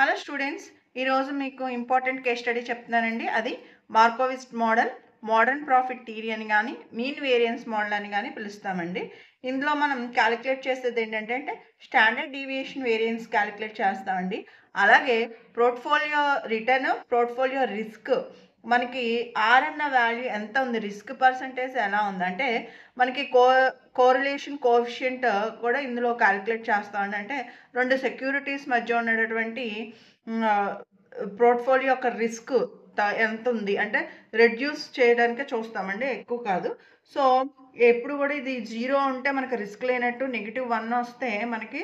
Hello students, ఈరోజు మీకు important case study చెప్తున్నానండి. అది మార్కోవిస్ మోడల్, మోడర్న్ ప్రాఫిట్ థియరీ అని కానీ మీన్ వేరియన్స్ మోడల్ అని కానీ పిలుస్తామండి. ఇందులో మనం క్యాలిక్యులేట్ చేసేది ఏంటంటే స్టాండర్డ్ డీవియేషన్ వేరియన్స్ క్యాలిక్యులేట్ చేస్తామండి. అలాగే పోర్ట్ఫోలియో రిటర్న్, పోర్ట్ఫోలియో రిస్క్, మనకి ఆర్ అన్న వాల్యూ ఎంత ఉంది, రిస్క్ పర్సంటేజ్ ఎలా ఉంది అంటే మనకి కోరిలేషన్ కోఎఫిషియంట్ కూడా ఇందులో క్యాలిక్యులేట్ చేస్తామండి. అంటే రెండు సెక్యూరిటీస్ మధ్య ఉన్నటువంటి పోర్ట్ఫోలియో యొక్క రిస్క్ ఎంత ఉంది అంటే రెడ్యూస్ చేయడానికే చూస్తామండి, ఎక్కువ కాదు. సో ఎప్పుడు కూడా ఇది 0 ఉంటే మనకి రిస్క్ లేనట్టు, -1 వస్తే మనకి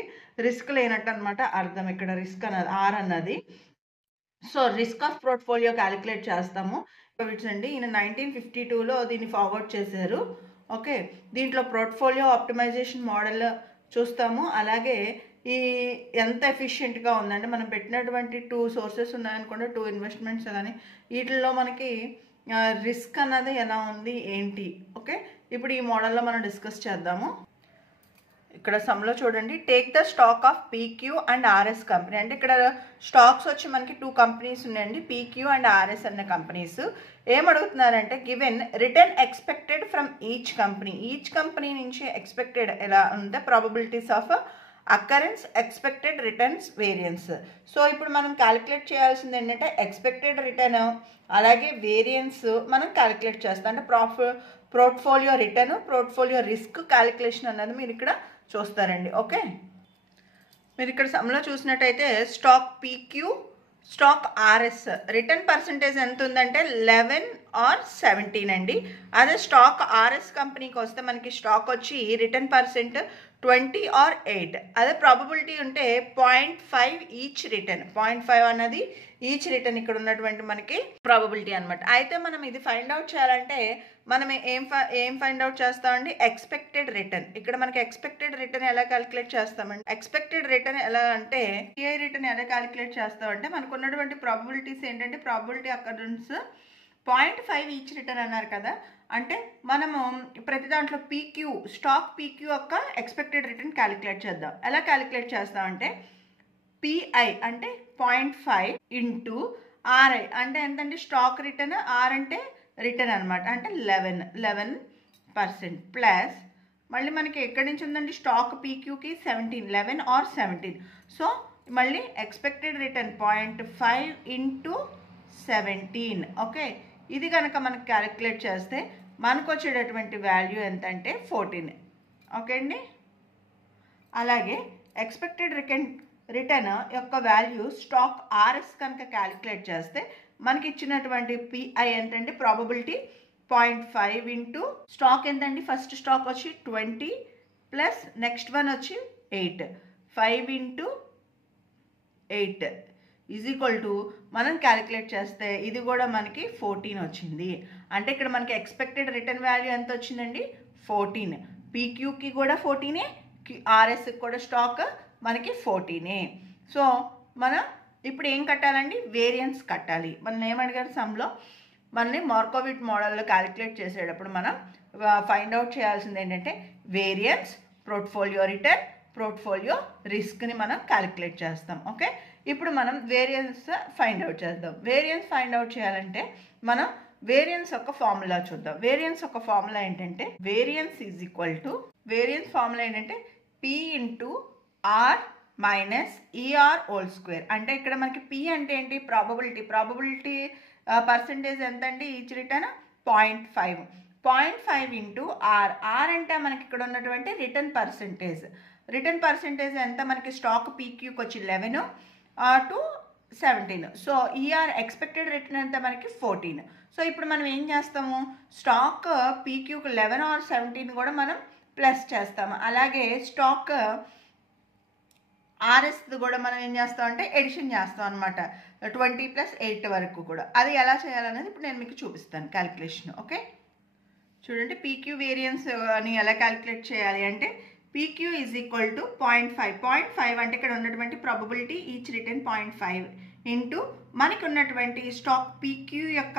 రిస్క్ లేనట్టు అనమాట అర్థం. ఇక్కడ రిస్క్ అన్నది ఆర్ అన్నది. So risk of portfolio calculate చేస్తాము అండి. ఈయన 1952లో దీన్ని ఫార్వర్డ్ చేశారు. ఓకే, దీంట్లో పోర్ట్ఫోలియో ఆప్టిమైజేషన్ మోడల్ చూస్తాము. అలాగే ఈ ఎంత ఎఫిషియెంట్గా ఉందంటే మనం పెట్టినటువంటి 2 సోర్సెస్ ఉన్నాయనుకోండి, 2 ఇన్వెస్ట్మెంట్స్ కానీ వీటిల్లో మనకి రిస్క్ అన్నది ఎలా ఉంది ఏంటి. ఓకే, ఇప్పుడు ఈ మోడల్లో మనం డిస్కస్ చేద్దాము. ఇక్కడ సమ్లో చూడండి, take the stock of PQ and RS company. అంటే ఇక్కడ స్టాక్స్ వచ్చి మనకి 2 కంపెనీస్ ఉన్నాయండి, పీక్యూ అండ్ ఆర్ఎస్ అనే కంపెనీస్. ఏమడుగుతున్నారంటే given return expected from each company నుంచి ఎక్స్పెక్టెడ్ ఎలా ఉంటే probabilities of occurrence, expected returns, variance. So ఇప్పుడు మనం క్యాలిక్యులేట్ చేయాల్సింది ఏంటంటే ఎక్స్పెక్టెడ్ రిటర్న్ అలాగే వేరియన్స్ మనం క్యాలిక్యులేట్ చేస్తాం. అంటే portfolio return, portfolio risk calculation అన్నది మీరు ఇక్కడ చూస్తారండి. ఓకే, మీరు ఇక్కడ సమ్లో చూసినట్టయితే stock PQ, stock RS return percentage ఎంత ఉందంటే 11 or 17 అండి. అదే స్టాక్ ఆర్ఎస్ కంపెనీకి వస్తే మనకి స్టాక్ వచ్చి రిటర్న్ పర్సెంట్ 20 or 8. అదే ప్రాబబిలిటీ ఉంటే 0.5 ఈచ్ రిటర్న్. 0.5 అన్నది ఈచ్ రిటర్న్ ఇక్కడ ఉన్నటువంటి మనకి ప్రాబబిలిటీ అనమాట. అయితే మనం ఇది ఫైండ్ అవుట్ చేయాలంటే మనం ఏం ఫైండ్ అవుట్ చేస్తామండి, ఎక్స్పెక్టెడ్ రిటర్న్. ఇక్కడ మనకి ఎక్స్పెక్టెడ్ రిటర్న్ ఎలా క్యాలిక్యులేట్ చేస్తామండి, ఎక్స్పెక్టెడ్ రిటర్న్ ఎలా అంటే పిఐ రిటర్న్ ఎలా క్యాలిక్యులేట్ చేస్తామంటే మనకు ఉన్నటువంటి ప్రాబబిలిటీస్ ఏంటంటే ప్రాబబిలిటీ అకరెన్స్ 0.5 ఈచ్ రిటర్న్ అన్నారు కదా. అంటే మనము ప్రతి దాంట్లో పీక్యూ, స్టాక్ పీక్యూ యొక్క ఎక్స్పెక్టెడ్ రిటర్న్ క్యాలిక్యులేట్ చేద్దాం. ఎలా క్యాలిక్యులేట్ చేస్తామంటే పిఐ అంటే 0.5 ఇంటూ ఆర్ఐ అంటే ఎంతండి స్టాక్ రిటర్న్, ఆర్ అంటే రిటర్న్ అనమాట, అంటే 11% ప్లస్ మళ్ళీ మనకి ఎక్కడి నుంచి ఉందండి స్టాక్ పీక్యూకి 17, 11 or 17. సో మళ్ళీ ఎక్స్పెక్టెడ్ రిటర్న్ 0.5 ఇంటూ 17. ఓకే, ఇది కనుక మనకు క్యాలిక్యులేట్ చేస్తే మనకు వచ్చేటటువంటి వాల్యూ ఎంత అంటే 14. ఓకే అండి. అలాగే ఎక్స్పెక్టెడ్ రిటర్న్ యొక్క వాల్యూ స్టాక్ ఆర్ఎస్ కనుక క్యాలిక్యులేట్ చేస్తే మనకి ఇచ్చినటువంటి పిఐ ఎంతండి ప్రాబబిలిటీ 0.5 ఇంటూ స్టాక్ ఎంతండి, ఫస్ట్ స్టాక్ వచ్చి 20 ప్లస్ నెక్స్ట్ వన్ వచ్చి 8, 5 ఇంటూ 8 ఈజ్ ఈక్వల్ టు మనం క్యాలిక్యులేట్ చేస్తే ఇది కూడా మనకి 14 వచ్చింది. అంటే ఇక్కడ మనకి ఎక్స్పెక్టెడ్ రిటర్న్ వాల్యూ ఎంత వచ్చిందండి 14. పీక్యూకి కూడా 14, ఆర్ఎస్కి కూడా స్టాక్ మనకి 14. సో మనం ఇప్పుడు ఏం కట్టాలండి, వేరియన్స్ కట్టాలి. మనం ఏమడిగారు సమ్లో, మనల్ని మార్కోవిట్ మోడల్లో క్యాలిక్యులేట్ చేసేటప్పుడు మనం ఫైండ్ అవుట్ చేయాల్సింది ఏంటంటే వేరియన్స్, పోర్ట్ఫోలియో రిటర్న్, పోర్ట్ఫోలియో రిస్క్ని మనం క్యాలిక్యులేట్ చేస్తాం. ఓకే, ఇప్పుడు మనం వేరియన్స్ ఫైండ్ అవుట్ చేద్దాం. వేరియన్స్ ఫైండ్ అవుట్ చేయాలంటే మనం వేరియన్స్ యొక్క ఫార్ములా చూద్దాం. వేరియన్స్ యొక్క ఫార్ములా ఏంటంటే variance is equal to, variance formula ఏంటంటే P into R minus ER whole square. అంటే ఇక్కడ మనకి పి అంటే ఏంటి, ప్రాబబిలిటీ పర్సంటేజ్ ఎంత అండి ఈచ్ రిటర్న్ 0.5 ఇంటూ ఆర్ అంటే మనకి ఇక్కడ ఉన్నటువంటి రిటర్న్ పర్సంటేజ్ ఎంత మనకి స్టాక్ పీక్యూకి వచ్చి 11 to 17. So ER expected return ఎంత మనకి 14. సో ఇప్పుడు మనం ఏం చేస్తాము, స్టాక్ పీక్యూకి 11 or 17 కూడా మనం ప్లస్ చేస్తాము. అలాగే స్టాక్ ఆర్ఎస్ కూడా మనం ఏం చేస్తాం అంటే ఎడిషన్ చేస్తాం అనమాట, 20 + 8 వరకు కూడా. అది ఎలా చేయాలనేది ఇప్పుడు నేను మీకు చూపిస్తాను క్యాలిక్యులేషన్. ఓకే, చూడండి పీక్యూ వేరియన్స్ అని ఎలా క్యాలిక్యులేట్ చేయాలి అంటే పీక్యూ ఈజ్ ఈక్వల్ టు 0.5 అంటే ఇక్కడ ఉన్నటువంటి ప్రాబబిలిటీ ఈచ్ రిటర్న్ 0.5 ఇంటూ మనకి ఉన్నటువంటి స్టాక్ పీక్యూ యొక్క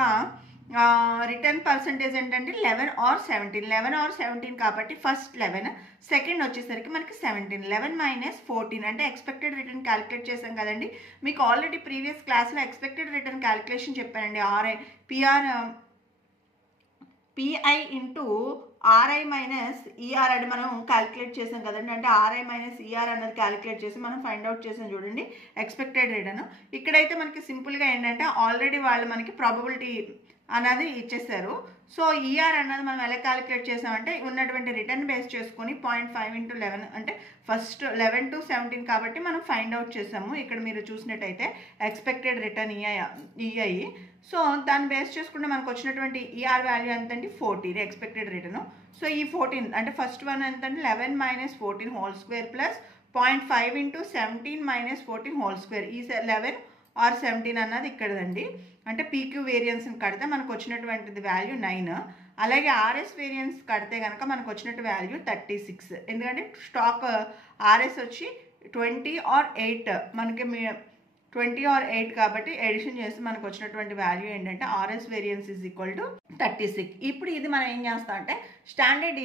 రిటర్న్ పర్సంటేజ్ ఏంటంటే 11 ఆర్ 17, 11 ఆర్ 17 కాబట్టి ఫస్ట్ 11, సెకండ్ వచ్చేసరికి మనకి 17, 11 మైనస్ 14 అంటే ఎక్స్పెక్టెడ్ రిటర్న్ క్యాలిక్యులేట్ చేసాం కదండి. మీకు ఆల్రెడీ ప్రీవియస్ క్లాస్లో ఎక్స్పెక్టెడ్ రిటర్న్ క్యాలిక్యులేషన్ చెప్పానండి. PI into RI minus ER అని మనం క్యాలిక్యులేట్ చేసాం కదండి. అంటే ఆర్ఐ మైనస్ ఈఆర్ అన్నది క్యాలిక్యులేట్ చేసి మనం ఫైండ్ అవుట్ చేసాం చూడండి ఎక్స్పెక్టెడ్ రిటర్న్. ఇక్కడైతే మనకి సింపుల్గా ఏంటంటే ఆల్రెడీ వాళ్ళు మనకి ప్రాబబిలిటీ అన్నది ఇచ్చేసారు. సో ఈఆర్ అన్నది మనం ఎలా క్యాలిక్యులేట్ చేసామంటే ఉన్నటువంటి రిటర్న్ బేస్ చేసుకొని 0.5 ఇంటూ 11 అంటే ఫస్ట్ 11 to 17 కాబట్టి మనం ఫైండ్ అవుట్ చేసాము. ఇక్కడ మీరు చూసినట్టయితే ఎక్స్పెక్టెడ్ రిటర్న్ ఈఐ. సో దాన్ని బేస్ చేసుకుంటే మనకు వచ్చినటువంటి ఈఆర్ వాల్యూ ఎంతండి 14 ఎక్స్పెక్టెడ్ రిటర్న్. సో ఈ 14 అంటే ఫస్ట్ వన్ ఎంతంటే 11 minus 14 whole square plus 0.5 into 17 minus 14 whole square. ఈ 11 ఆర్ 17 అన్నది ఇక్కడదండి. అంటే పీక్యూ వేరియన్స్ని కడితే మనకు వచ్చినటువంటిది వాల్యూ 9. అలాగే ఆర్ఎస్ వేరియన్స్ కడితే కనుక మనకు వచ్చినట్టు వాల్యూ 36. ఎందుకంటే స్టాక్ ఆర్ఎస్ వచ్చి 20 ఆర్ 8 మనకి 20 ఆర్ 8 కాబట్టి ఎడిషన్ చేసి మనకు వచ్చినటువంటి వాల్యూ ఏంటంటే RS variance is equal to 36. ఇప్పుడు ఇది మనం ఏం చేస్తాం అంటే స్టాండర్డ్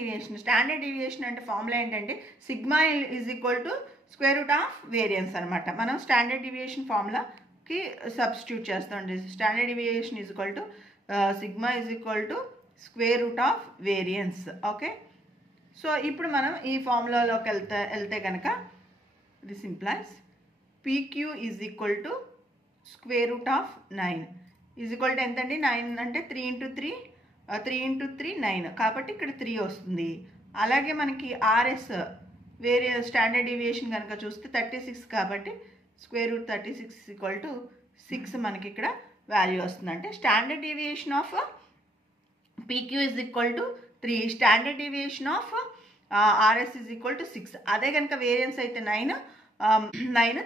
డీవియేషన్ అంటే ఫార్ములా ఏంటంటే sigma is equal to square root of variance అనమాట. మనం స్టాండర్డ్ డీవియేషన్ ఫార్ములాకి సబ్స్టిట్యూట్ చేస్తామండి. Standard deviation is equal to sigma is equal to square root of variance. Okay, so ఇప్పుడు మనం ఈ ఫార్ములాలోకి వెళ్తే కనుక this implies PQ is equal to square root of 9 is equal to ఎంతండి 9 అంటే 3 ఇంటూ 3 9 కాబట్టి ఇక్కడ 3 వస్తుంది. అలాగే మనకి ఆర్ఎస్ వేరే స్టాండర్డ్ డీవియేషన్ కనుక చూస్తే 36 కాబట్టి స్క్వేర్ రూట్ 36 ఈక్వల్ టు 6 మనకి ఇక్కడ వాల్యూ వస్తుంది. అంటే standard deviation of PQ is equal to 3, standard deviation of RS is equal to 6. అదే కనుక వేరియన్స్ అయితే 9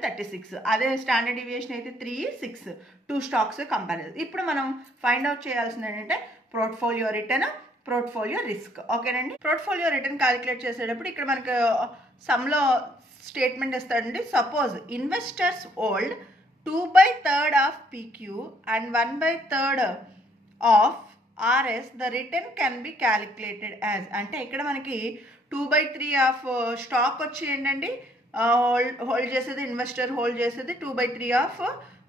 36, అదే స్టాండర్డ్ డీవియేషన్ అయితే 3 6, 2 స్టాక్స్ కంపారిజన్. ఇప్పుడు మనం ఫైండ్ అవుట్ చేయాల్సింది ఏంటంటే పోర్ట్ఫోలియో రిటర్న్, పోర్ట్ఫోలియో రిస్క్. ఓకేనండి, పోర్ట్ఫోలియో రిటర్న్ క్యాలిక్యులేట్ చేసేటప్పుడు ఇక్కడ మనకు సమ్లో స్టేట్మెంట్ ఇస్తాడండి. Suppose investors hold 2/3 of PQ and 1/3 of RS, the return can be calculated as. అంటే ఇక్కడ మనకి 2/3 ఆఫ్ స్టాక్ వచ్చి ఏంటండి హోల్డ్ చేసేది, ఇన్వెస్టర్ హోల్డ్ చేసేది 2/3 ఆఫ్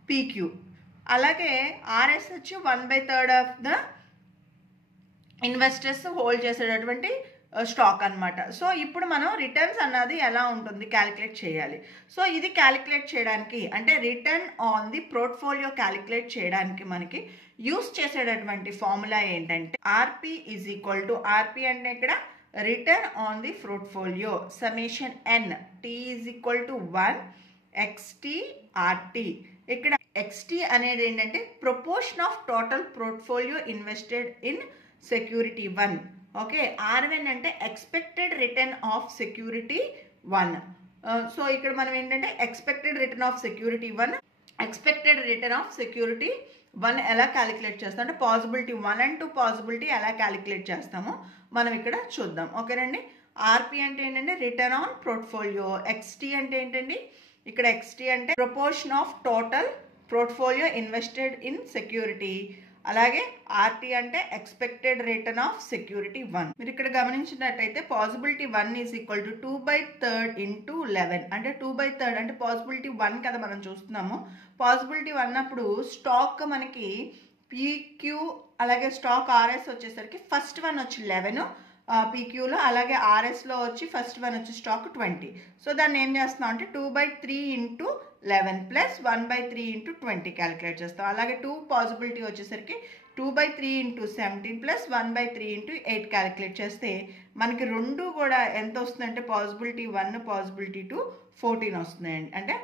PQ. అలాగే RS వచ్చి 1/3 ఆఫ్ ద ఇన్వెస్టర్స్ హోల్డ్ చేసేటటువంటి స్టాక్ అనమాట. సో ఇప్పుడు మనం రిటర్న్స్ అన్నది ఎలా ఉంటుంది క్యాలిక్యులేట్ చేయాలి. సో ఇది క్యాలిక్యులేట్ చేయడానికి అంటే return on the portfolio calculate చేయడానికి మనకి యూస్ చేసేటటువంటి ఫార్ములా ఏంటంటే ఆర్పి ఈజ్ ఈక్వల్ టు, ఆర్పి అంటే ఇక్కడ return on the portfolio summation n t is equal to 1 xt RT. ఇక్కడ xt అనేది ఏంటంటే proportion of total portfolio invested in security 1. Okay, R1 అంటే expected return of security 1. So ఇక్కడ మనం ఏంటంటే expected return of security 1, expected return of security 1 ఎలా calculate చేస్తాం అంటే పాసిబిలిటీ 1 and 2 పాసిబిలిటీ ఎలా క్యాలిక్యులేట్ చేస్తామో మనం ఇక్కడ చూద్దాం. ఓకేనండి, ఆర్పి అంటే ఏంటంటే రిటర్న్ ఆన్ పోర్ట్ఫోలియో, ఎక్స్టీ అంటే ఏంటండి ఇక్కడ ఎక్స్టీ అంటే proportion of total portfolio invested in security. అలాగే ఆర్టీ అంటే ఎక్స్పెక్టెడ్ రిటర్న్ ఆఫ్ సెక్యూరిటీ 1. మీరు ఇక్కడ గమనించినట్టయితే possibility 1 is equal to 2/3 into 11 అంటే 2/3 అంటే పాసిబిలిటీ 1 కదా మనం చూస్తున్నాము. పాసిబిలిటీ 1 అప్పుడు స్టాక్ మనకి PQ అలాగే స్టాక్ RS వచ్చేసరికి ఫస్ట్ వన్ వచ్చి 11 PQలో, అలాగే RSలో వచ్చి ఫస్ట్ వన్ వచ్చి స్టాక్ 20. సో దాన్ని ఏం చేస్తున్నాం అంటే 2/3 ఇంటూ 11 ప్లస్ 1/3 ఇంటూ 20 క్యాలిక్యులేట్ చేస్తాం. అలాగే 2 పాసిబిలిటీ వచ్చేసరికి 2/3 ఇంటూ 17 ప్లస్ 1/3 ఇంటూ 8 క్యాలిక్యులేట్ చేస్తే మనకి రెండు కూడా ఎంత వస్తుందంటే పాసిబిలిటీ 1 పాసిబిలిటీ 2 14 వస్తున్నాయండి. అంటే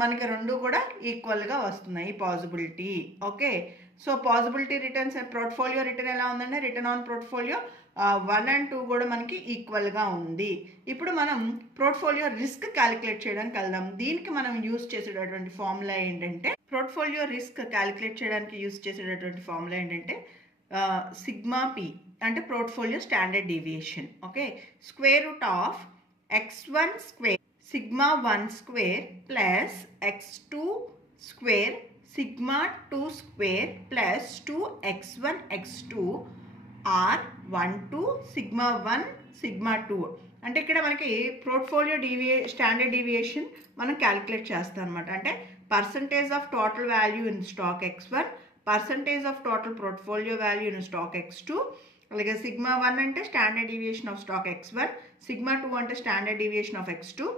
మనకి రెండు కూడా ఈక్వల్గా వస్తున్నాయి possibility. Okay, so possibility returns portfolio return ఎలా ఉందంటే రిటర్న్ ఆన్ పోర్ట్ఫోలియో 1 and 2 కూడా మనకి ఈక్వల్గా ఉంది. ఇప్పుడు మనం పోర్ట్ఫోలియో రిస్క్ క్యాలిక్యులేట్ చేయడానికి వెళ్దాం. దీనికి మనం యూజ్ చేసేటటువంటి ఫార్ములా ఏంటంటే పోర్ట్ఫోలియో రిస్క్ క్యాలిక్యులేట్ చేయడానికి యూజ్ చేసేటటువంటి ఫార్ములా ఏంటంటే సిగ్మా పి అంటే portfolio standard deviation. Okay, square root of x1 square sigma 1 square plus x2 square sigma 2 square plus 2x1 x2 r 1 to sigma 1 sigma 2 అంటే ఇక్కడ మనకి portfolio standard deviation మనం calculate చేస్తాం అనమాట. అంటే percentage of total value in stock x1, percentage of total portfolio value in stock x2, అలాగే sigma 1 అంటే standard deviation of stock x1, sigma 2 అంటే standard deviation of x2,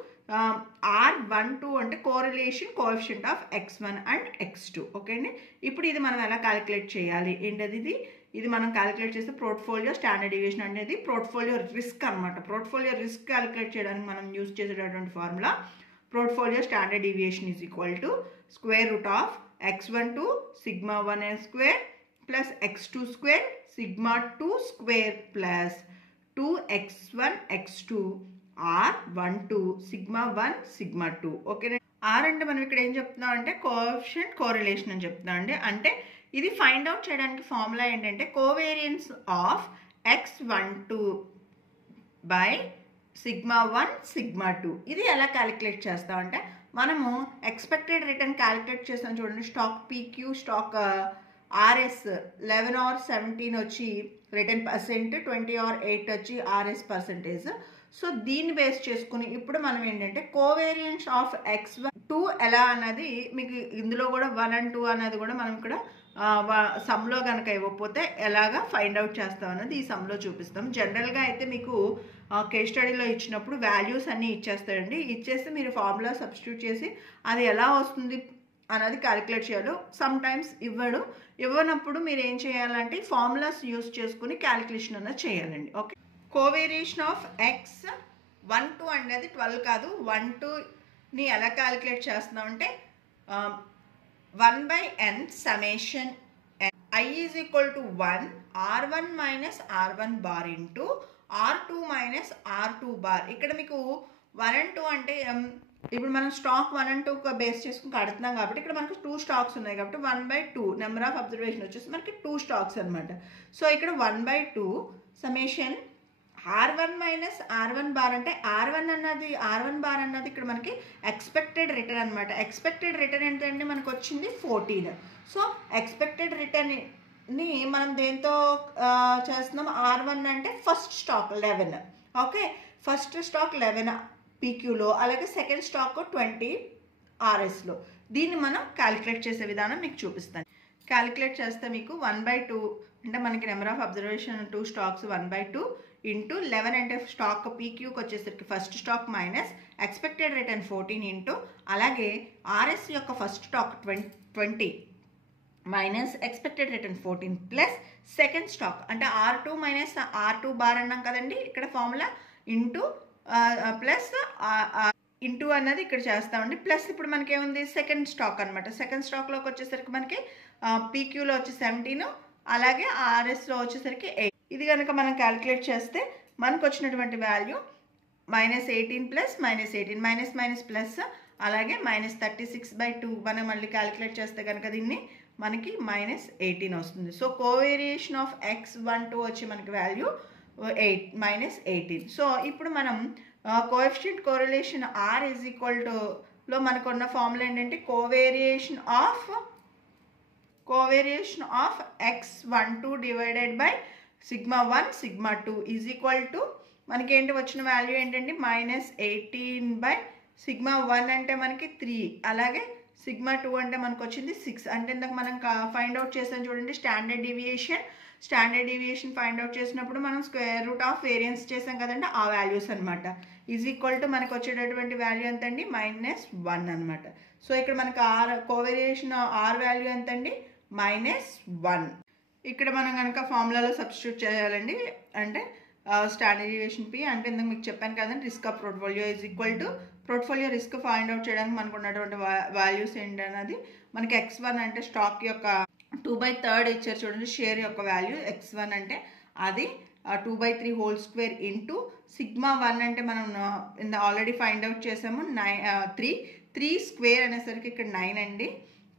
R12 అంటే coefficient of x1 and x2. Okay అండి. ఇప్పుడు ఇది మనం ఎలా calculate చేయాలి ఏంటది? ఇది మనం క్యాలిక్యులేట్ చేస్తే పోర్ట్ఫోలియో స్టాండర్డ్ డీవియేషన్ అనేది పోర్ట్ఫోలియో రిస్క్ అనమాట. పోర్ట్ఫోలియో రిస్క్ క్యాలిక్యులేట్ చేయడానికి మనం యూజ్ చేసేటటువంటి formula portfolio standard deviation is equal to square root of x12 sigma 1 square plus x2 square sigma 2 square plus 2x1 x2 r12 sigma 1 sigma 2. Okay. Are అంటే మనం ఇక్కడ ఏం చెప్తున్నాం అంటే కోఎఫిషియంట్ కోరిలేషన్ అని చెప్తున్నాం అండి. అంటే ఇది ఫైండ్ అవుట్ చేయడానికి ఫార్ములా ఏంటంటే covariance of x12 by sigma 1 sigma 2. ఇది ఎలా క్యాలిక్యులేట్ చేస్తామంటే మనము ఎక్స్పెక్టెడ్ రిటర్న్ క్యాలిక్యులేట్ చేస్తాం చూడండి. Stock PQ, stock RS 11 or 17 వచ్చి రిటర్న్ పర్సెంట్, 20 or 8 వచ్చి ఆర్ఎస్ పర్సెంటేజ్. సో దీన్ని బేస్ చేసుకుని ఇప్పుడు మనం ఏంటంటే కోవేరియన్స్ ఆఫ్ x12 ఎలా అన్నది మీకు ఇందులో కూడా 1 and 2 అన్నది కూడా మనం ఇక్కడ సమ్లో కనుక ఇవ్వకపోతే ఎలాగా ఫైండ్ అవుట్ చేస్తాం అన్నది ఈ సమ్లో చూపిస్తాం. జనరల్గా అయితే మీకు కేస్ స్టడీలో ఇచ్చినప్పుడు వాల్యూస్ అన్నీ ఇచ్చేస్తాడండి. ఇచ్చేస్తే మీరు ఫార్ములా సబ్స్టిట్యూట్ చేసి అది ఎలా వస్తుంది అన్నది క్యాలిక్యులేట్ చేయాలి. సమ్ టైమ్స్ ఇవ్వనప్పుడు మీరు ఏం చేయాలంటే ఫార్ములాస్ యూస్ చేసుకుని క్యాలిక్యులేషన్ అన్నది చేయాలండి. ఓకే. కోవేరియేషన్ ఆఫ్ x12 అనేది 12 కాదు, 1-2ని ఎలా క్యాలిక్యులేట్ చేస్తున్నామంటే 1/n summation I is equal to 1 r1 minus r1 bar into r2 minus r2 bar. ఇక్కడ మీకు 1 and 2 అంటే ఇప్పుడు మనం స్టాక్ 1 and 2 బేస్ చేసుకుని కడుతున్నాం కాబట్టి ఇక్కడ మనకు 2 స్టాక్స్ ఉన్నాయి కాబట్టి 1/2 నెంబర్ ఆఫ్ అబ్జర్వేషన్ వచ్చేసి మనకి 2 స్టాక్స్ అనమాట. సో ఇక్కడ 1/2 summation r1 minus r1 bar అంటే r1 బార్ అన్నది ఇక్కడ మనకి ఎక్స్పెక్టెడ్ రిటర్న్ అనమాట. ఎక్స్పెక్టెడ్ రిటర్న్ ఏంటంటే మనకు వచ్చింది 14. సో ఎక్స్పెక్టెడ్ రిటర్న్ని మనం దేంతో చేస్తున్నాం? r1 అంటే first stock 11. Okay. First stock 11 పీక్యూలో, అలాగే సెకండ్ స్టాక్ 20 ఆర్ఎస్లో. దీన్ని మనం క్యాలిక్యులేట్ చేసే విధానం మీకు చూపిస్తాను. క్యాలిక్యులేట్ చేస్తే మీకు 1/2 అంటే మనకి number of observation 2 stocks 1/2 into 11 అంటే స్టాక్ పీక్యూకి వచ్చేసరికి first stock minus expected return 14 into అలాగే ఆర్ఎస్ యొక్క first stock 20 minus expected return 14 plus second stock అంటే r2 మైనస్ r2 బార్ అన్నాం కదండి ఇక్కడ ఫార్ములా ఇంటూ ప్లస్ ఇంటూ అన్నది ఇక్కడ చేస్తామండి. ప్లస్ ఇప్పుడు మనకి ఏముంది? సెకండ్ స్టాక్ అనమాట. సెకండ్ స్టాక్లోకి వచ్చేసరికి మనకి పీక్యూలో వచ్చి 17 అలాగే ఆర్ఎస్లో వచ్చేసరికి 8. ఇది కనుక మనం క్యాలిక్యులేట్ చేస్తే మనకు వచ్చినటువంటి వాల్యూ -18 ప్లస్ -18 మైనస్ ప్లస్ అలాగే -36/2. మనం మళ్ళీ క్యాలిక్యులేట్ చేస్తే కనుక దీన్ని మనకి -18 వస్తుంది. సో కోవేరియేషన్ ఆఫ్ x12 వచ్చి మనకి వాల్యూ -18. సో ఇప్పుడు మనం coefficient correlation r is equal to లో మనకు ఉన్న ఫార్ములా ఏంటంటే covariation of x12 divided by sigma 1 sigma 2 is equal to మనకేంటి వచ్చిన వాల్యూ ఏంటంటే -18 బై సిగ్మా 1 అంటే మనకి 3 అలాగే సిగ్మా 2 అంటే మనకు వచ్చింది 6. అంటే ఇందాక మనం ఫైండ్ అవుట్ చేసాం చూడండి స్టాండర్డ్ డీవియేషన్ ఫైండ్ అవుట్ చేసినప్పుడు మనం స్క్వేర్ రూట్ ఆఫ్ వేరియన్స్ చేసాం కదండి ఆ వాల్యూస్ అనమాట. ఈజ్ ఈక్వల్ టు మనకు వచ్చేటటువంటి వాల్యూ ఎంతండి? -1 అనమాట. సో ఇక్కడ మనకు కోవేరియేషన్ ఆర్ వాల్యూ ఎంతండి? -1. ఇక్కడ మనం కనుక ఫార్ములాలో సబ్స్టిట్యూట్ చేయాలండి. అంటే స్టాండర్డ్ డీవియేషన్ P అంటే ఇందాక మీకు చెప్పాను కదండి risk of portfolio is equal to portfolio risk find out చేయడానికి మనకు ఉన్నటువంటి వాల్యూస్ ఏంటన్నది మనకి x1 అంటే స్టాక్ యొక్క 2/3 ఇచ్చారు చూడండి షేర్ యొక్క వాల్యూ x1 అంటే అది 2/3 హోల్ స్క్వేర్ ఇంటూ సిగ్మా 1 అంటే మనం ఆల్రెడీ ఫైండ్ అవుట్ చేసాము 3 స్క్వేర్ అనేసరికి ఇక్కడ 9 అండి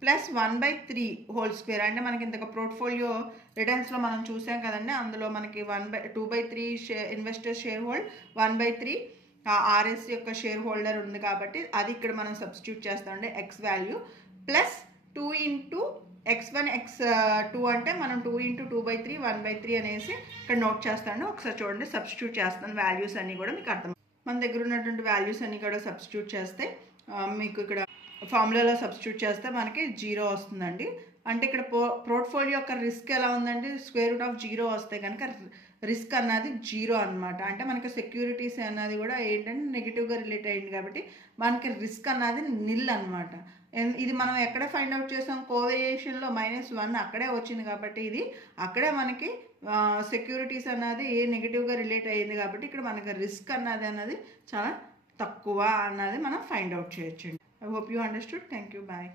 ప్లస్ 1/3 హోల్ స్క్వేర్ అంటే మనకి ఇంతక పోర్ట్ఫోలియో రిటర్న్స్లో మనం చూసాం కదండి అందులో మనకి 2/3 ఇన్వెస్టర్ షేర్ హోల్డ్ 1/3 ఆర్ఎస్ యొక్క షేర్ హోల్డర్ ఉంది కాబట్టి అది ఇక్కడ మనం సబ్స్టిట్యూట్ చేస్తామండి x value plus 2 into x1 x2 అంటే మనం 2 ఇంటూ 2/3 1/3 అనేసి ఇక్కడ నోట్ చేస్తాను. ఒకసారి చూడండి, సబ్స్టిట్యూట్ చేస్తాను వాల్యూస్ అన్నీ కూడా మీకు అర్థం. మన దగ్గర ఉన్నటువంటి వాల్యూస్ అన్నీ కూడా సబ్స్టిట్యూట్ చేస్తే మీకు ఇక్కడ ఫార్ములాలో సబ్స్టిట్యూట్ చేస్తే మనకి 0 వస్తుందండి. అంటే ఇక్కడ పోర్ట్ఫోలియో యొక్క రిస్క్ ఎలా ఉందండి, √0 వస్తే కనుక రిస్క్ అన్నది 0 అనమాట. అంటే మనకి సెక్యూరిటీస్ అన్నది కూడా ఏంటంటే నెగిటివ్గా రిలేట్ అయ్యింది కాబట్టి మనకి రిస్క్ అన్నది నిల్ అనమాట. ఇది మనం ఎక్కడ ఫైండ్ అవుట్ చేసాం, కోవేరియేషన్లో -1 అక్కడే వచ్చింది కాబట్టి ఇది అక్కడే మనకి సెక్యూరిటీస్ అన్నది నెగిటివ్గా రిలేట్ అయ్యింది కాబట్టి ఇక్కడ మనకి రిస్క్ అన్నది చాలా తక్కువ అన్నది మనం ఫైండ్ అవుట్ చేయొచ్చు. I hope you understood. Thank you. Bye.